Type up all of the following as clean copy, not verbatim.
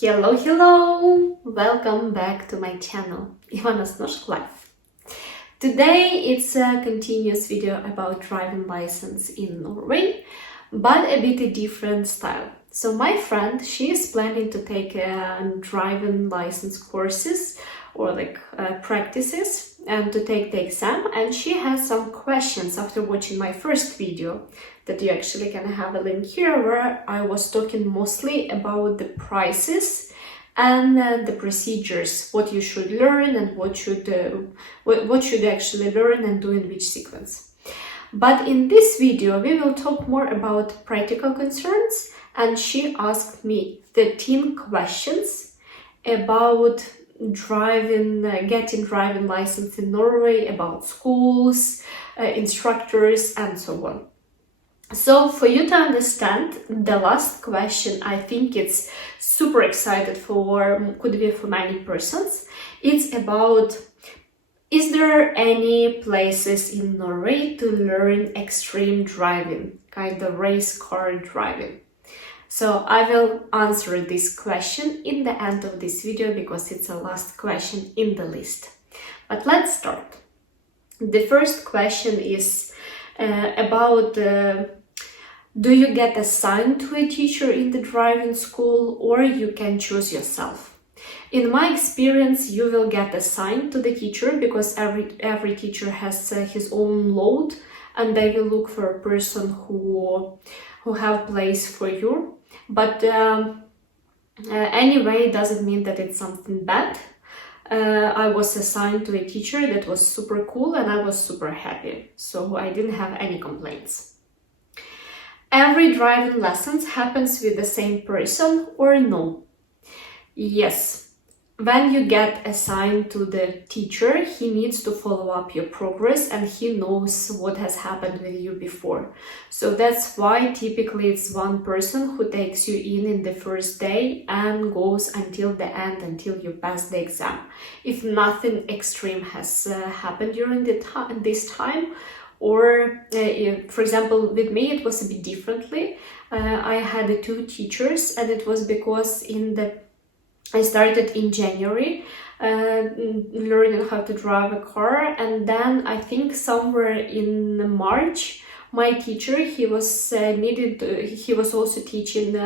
Hello! Welcome back to my channel, Ivana's Norsk Life. Today it's a continuous video about driving license in Norway, but a bit a different style. So my friend, she is planning to take driving license courses or practices and to take the exam, and she has some questions after watching my first video that you actually can have a link here, where I was talking mostly about the prices and the procedures, what you should learn and what should actually learn and do in which sequence. But in this video we will talk more about practical concerns, and she asked me 13 questions about getting driving license in Norway, about schools, instructors and so on. So for you to understand the last question, I think it's super excited could be for many persons. It's about, is there any places in Norway to learn extreme driving, kind of race car driving? So I will answer this question in the end of this video because it's the last question in the list. But let's start. The first question is about do you get assigned to a teacher in the driving school, or you can choose yourself? In my experience, you will get assigned to the teacher because every teacher has his own load, and they will look for a person who have place for you. But anyway, it doesn't mean that it's something bad. I was assigned to a teacher that was super cool and I was super happy, so I didn't have any complaints. Every driving lessons happens with the same person or no? Yes. When you get assigned to the teacher, he needs to follow up your progress and he knows what has happened with you before. So that's why typically it's one person who takes you in the first day and goes until the end, until you pass the exam. If nothing extreme has happened during this time, or for example, with me it was a bit differently. I had two teachers, and it was because I started in January learning how to drive a car, and then I think somewhere in March my teacher, he was also teaching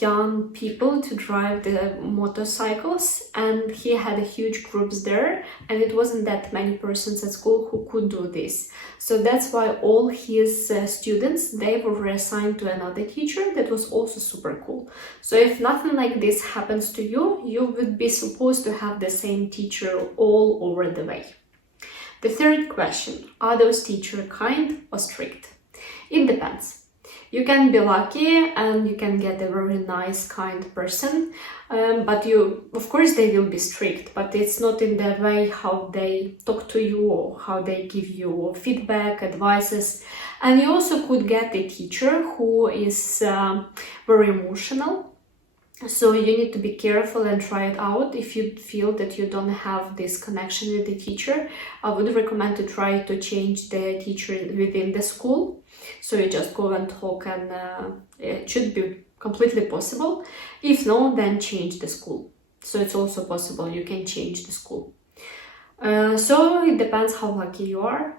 young people to drive the motorcycles, and he had huge groups there, and it wasn't that many persons at school who could do this. So that's why all his students, they were reassigned to another teacher that was also super cool. So if nothing like this happens to you, you would be supposed to have the same teacher all over the way. The third question, are those teachers kind or strict? It depends. You can be lucky and you can get a very nice, kind person, but of course they will be strict, but it's not in the way how they talk to you or how they give you feedback, advices. And you also could get a teacher who is very emotional. So you need to be careful and try it out. If you feel that you don't have this connection with the teacher, I would recommend to try to change the teacher within the school. So you just go and talk, and it should be completely possible. If no, then change the school. So it's also possible you can change the school. So it depends how lucky you are.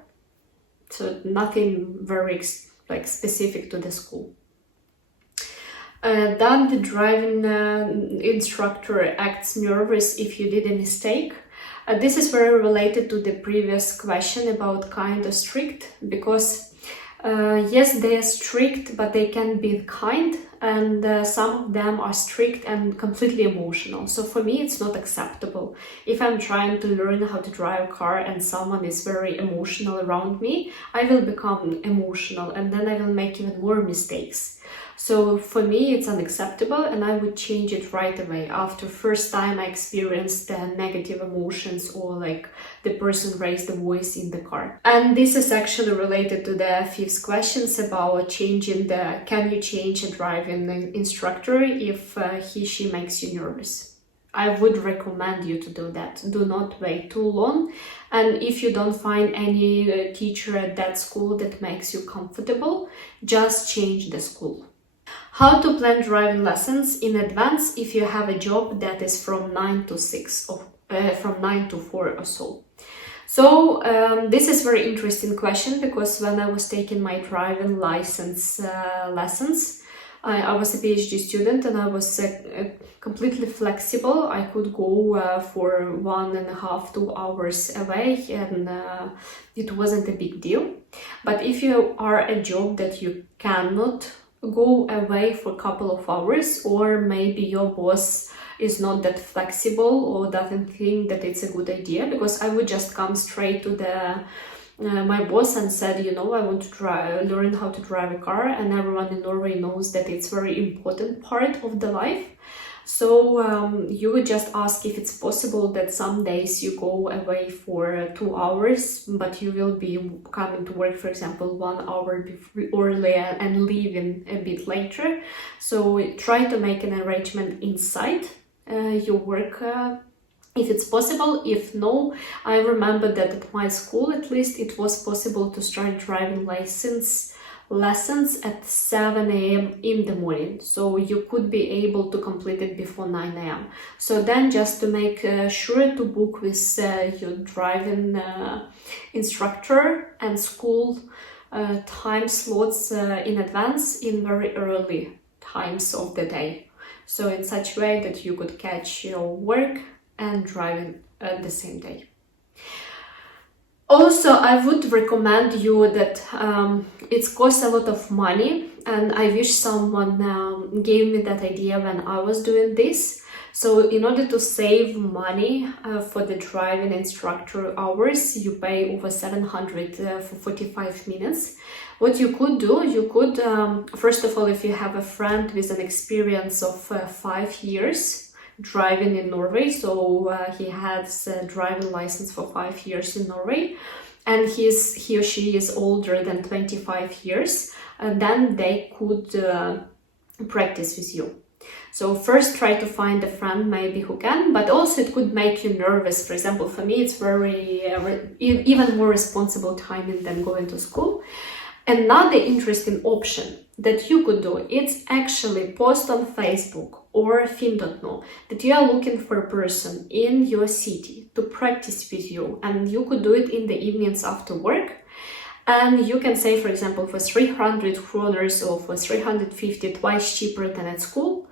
So nothing very specific to the school. Then the driving instructor acts nervous if you did a mistake. This is very related to the previous question about kind of strict, because yes, they are strict, but they can be kind, and some of them are strict and completely emotional. So for me, it's not acceptable. If I'm trying to learn how to drive a car and someone is very emotional around me, I will become emotional and then I will make even more mistakes. So for me, it's unacceptable, and I would change it right away. After first time I experienced negative emotions, or the person raised the voice in the car. And this is actually related to the fifth questions about changing can you change a driving instructor if she makes you nervous? I would recommend you to do that. Do not wait too long. And if you don't find any teacher at that school that makes you comfortable, just change the school. How to plan driving lessons in advance if you have a job that is from 9 to 6 or from 9 to 4 or so. So this is very interesting question, because when I was taking my driving license lessons, I was a PhD student and I was completely flexible. I could go for 1.5 to 2 hours away, and it wasn't a big deal. But if you are a job that you cannot go away for a couple of hours, or maybe your boss is not that flexible or doesn't think that it's a good idea, because I would just come straight to my boss and said, I want to learn how to drive a car, and everyone in Norway knows that it's a very important part of the life. So you would just ask if it's possible that some days you go away for 2 hours, but you will be coming to work, for example, 1 hour earlier and leaving a bit later. So try to make an arrangement inside your work if it's possible. If no, I remember that at my school, at least, it was possible to start driving lessons at 7 a.m. in the morning, so you could be able to complete it before 9 a.m. So then, just to make sure to book with your driving instructor and school time slots in advance, in very early times of the day, so in such way that you could catch your work and driving at the same day. Also, I would recommend you that it costs a lot of money, and I wish someone gave me that idea when I was doing this. So in order to save money for the driving instructor hours, you pay over 700 for 45 minutes. What you could do, first of all, if you have a friend with an experience of 5 years driving in Norway, so he has a driving license for 5 years in Norway, and he or she is older than 25 years, then they could practice with you. So first try to find a friend maybe who can, but also it could make you nervous. For example, for me it's very even more responsible timing than going to school. Another interesting option that you could do, it's actually post on Facebook or Fin.no that you are looking for a person in your city to practice with you, and you could do it in the evenings after work. And you can say, for example, for 300 kroners or for 350, twice cheaper than at school.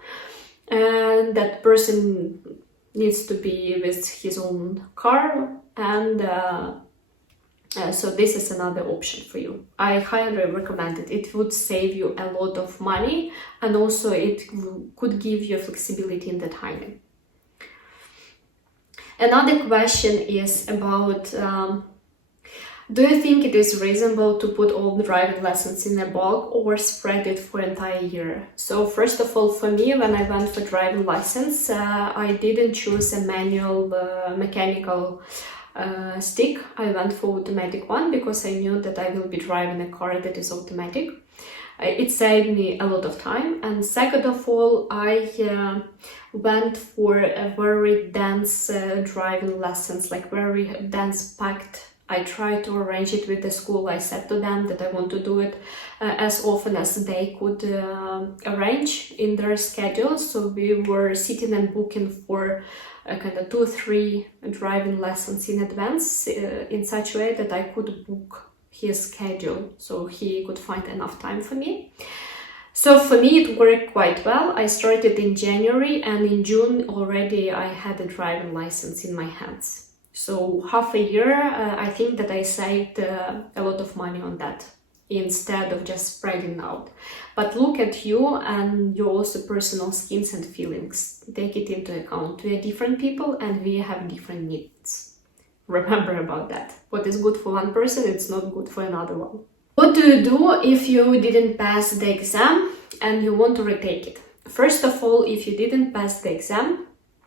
And that person needs to be with his own car, and so this is another option for you. I highly recommend it. It would save you a lot of money, and also it could give you flexibility in the timing. Another question is about do you think it is reasonable to put all the driving lessons in a bulk or spread it for an entire year? So first of all, for me, when I went for driving license, I didn't choose a manual mechanical stick. I went for automatic one because I knew that I will be driving a car that is automatic. It saved me a lot of time. And second of all, I went for a very dense driving lessons, like very dense packed. I tried to arrange it with the school. I said to them that I want to do it as often as they could arrange in their schedule. So we were sitting and booking for kind of 2-3 driving lessons in advance in such a way that I could book his schedule so he could find enough time for me. So for me it worked quite well. I started in January, and in June already I had a driving license in my hands. So half a year, I think that I saved a lot of money on that instead of just spreading out. But look at you and your also personal skills and feelings. Take it into account. We are different people and we have different needs. Remember about that. What is good for one person, it's not good for another one. What do you do if you didn't pass the exam and you want to retake it? First of all, if you didn't pass the exam,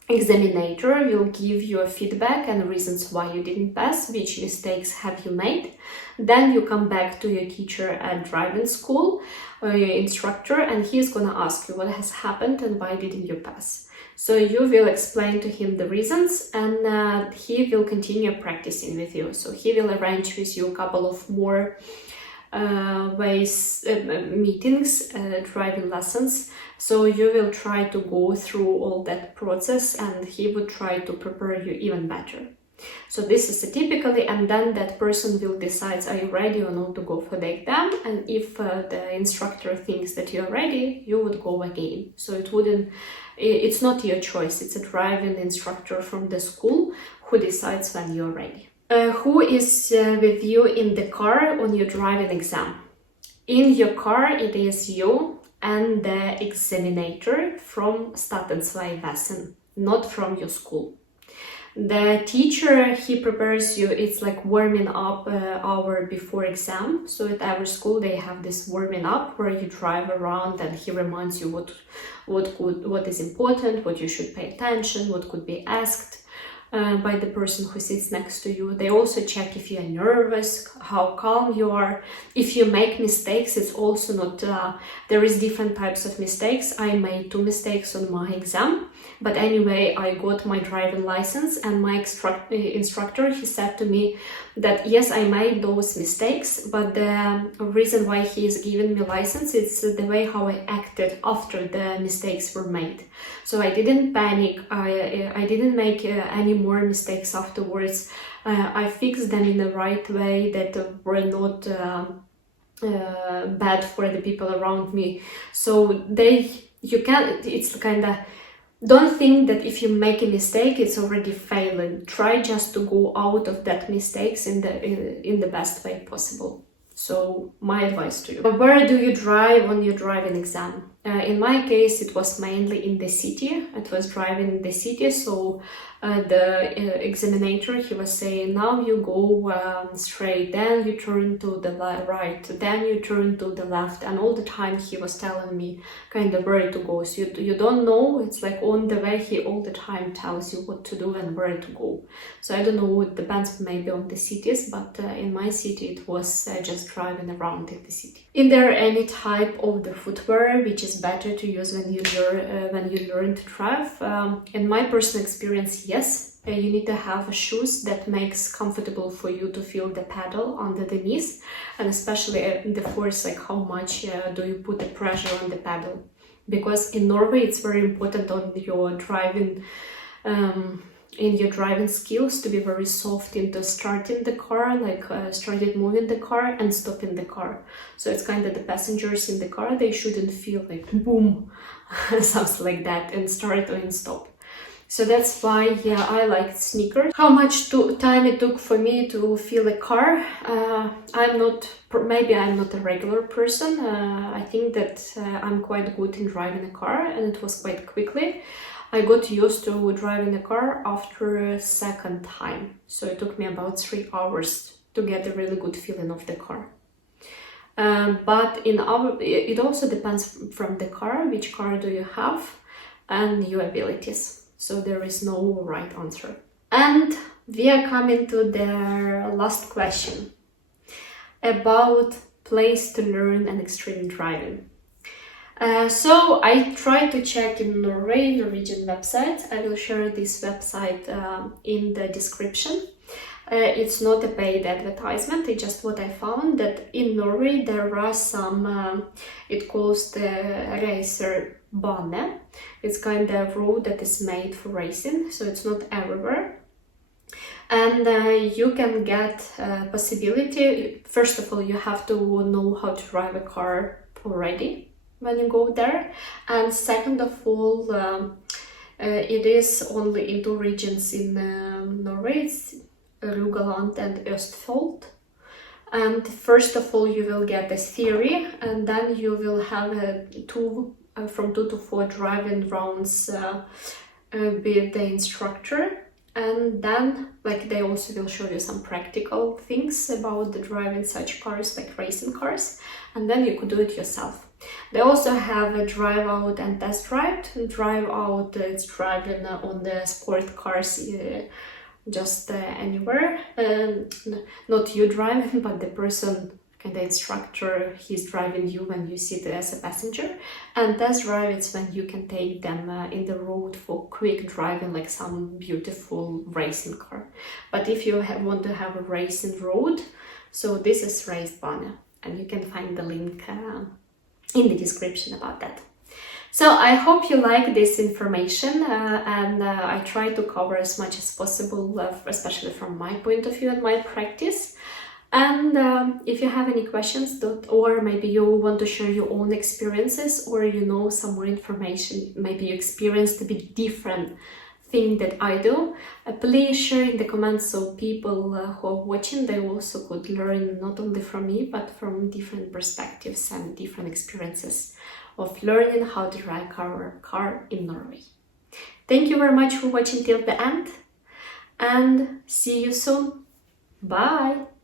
examinator will give you a feedback and reasons why you didn't pass, which mistakes have you made. Then you come back to your teacher at driving school or your instructor, and he's gonna ask you what has happened and why didn't you pass. So you will explain to him the reasons, and he will continue practicing with you. So he will arrange with you a couple of more meetings, driving lessons. So you will try to go through all that process, and he would try to prepare you even better. So this is typically, and then that person will decide, are you ready or not to go for the exam? And if the instructor thinks that you're ready, you would go again. So it's not your choice. It's a driving instructor from the school who decides when you're ready. Who is with you in the car on your driving exam? In your car, it is you and the examinator from Statensveivesenet, not from your school. The teacher, he prepares you, it's like warming up hour before exam. So at every school they have this warming up where you drive around and he reminds you what is important, what you should pay attention, what could be asked by the person who sits next to you. They also check if you are nervous, how calm you are. If you make mistakes, it's also not, there is different types of mistakes. I made 2 mistakes on my exam, but anyway, I got my driving license, and my instructor, he said to me that yes, I made those mistakes, but the reason why he is giving me license is the way how I acted after the mistakes were made. So I didn't panic, I didn't make any more mistakes afterwards. I fixed them in the right way that were not bad for the people around me. So it's kind of, don't think that if you make a mistake, it's already failing. Try just to go out of that mistakes in the best way possible. So my advice to you. Where do you drive on your driving exam? In my case, it was mainly in the city. It was driving in the city, so the examinator, he was saying, now you go straight, then you turn to the right, then you turn to the left, and all the time he was telling me kind of where to go. So you don't know, it's like on the way he all the time tells you what to do and where to go. So I don't know, it depends maybe on the cities, but in my city it was just driving around in the city. Is there any type of the footwear which is better to use when you learn to drive? In my personal experience, yes. You need to have shoes that makes comfortable for you to feel the pedal under the knees, and especially the force, like how much do you put the pressure on the pedal. Because in Norway it's very important on your driving in your driving skills to be very soft into starting the car, like started moving the car and stopping the car. So it's kind of the passengers in the car, they shouldn't feel like boom, something like that, and start and stop. So that's why, yeah, I liked sneakers. How much time it took for me to feel a car? Maybe I'm not a regular person. I think that I'm quite good in driving a car, and it was quite quickly. I got used to driving a car after a second time. So it took me about 3 hours to get a really good feeling of the car. But it also depends from the car, which car do you have, and your abilities. So there is no right answer. And we are coming to the last question about place to learn and extreme driving. So I tried to check in Norwegian website. I will share this website in the description. It's not a paid advertisement, it's just what I found, that in Norway there are some, it calls the racer bane. It's kind of road that is made for racing, so it's not everywhere. And you can get possibility. First of all, you have to know how to drive a car already when you go there, and second of all, it is only in 2 regions in Norway, it's Rogaland and Østfold. And first of all, you will get the theory, and then you will have from 2 to 4 driving rounds with the instructor. And then, like, they also will show you some practical things about the driving such cars, like racing cars, and then you could do it yourself. They also have a drive out and test drive. Drive out, it's driving on the sport cars, just anywhere. Not you driving, but the person, the instructor, he's driving you when you sit as a passenger. And test drive, it's when you can take them in the road for quick driving, like some beautiful racing car. But if you want to have a racing road, so this is race bane. and you can find the link in the description about that. So I hope you like this information, and I try to cover as much as possible, especially from my point of view and my practice. And if you have any questions, or maybe you want to share your own experiences, or you know some more information, maybe you experienced a bit different thing that I do, please share in the comments so people who are watching, they also could learn not only from me, but from different perspectives and different experiences of learning how to drive car in Norway. Thank you very much for watching till the end, and see you soon. Bye!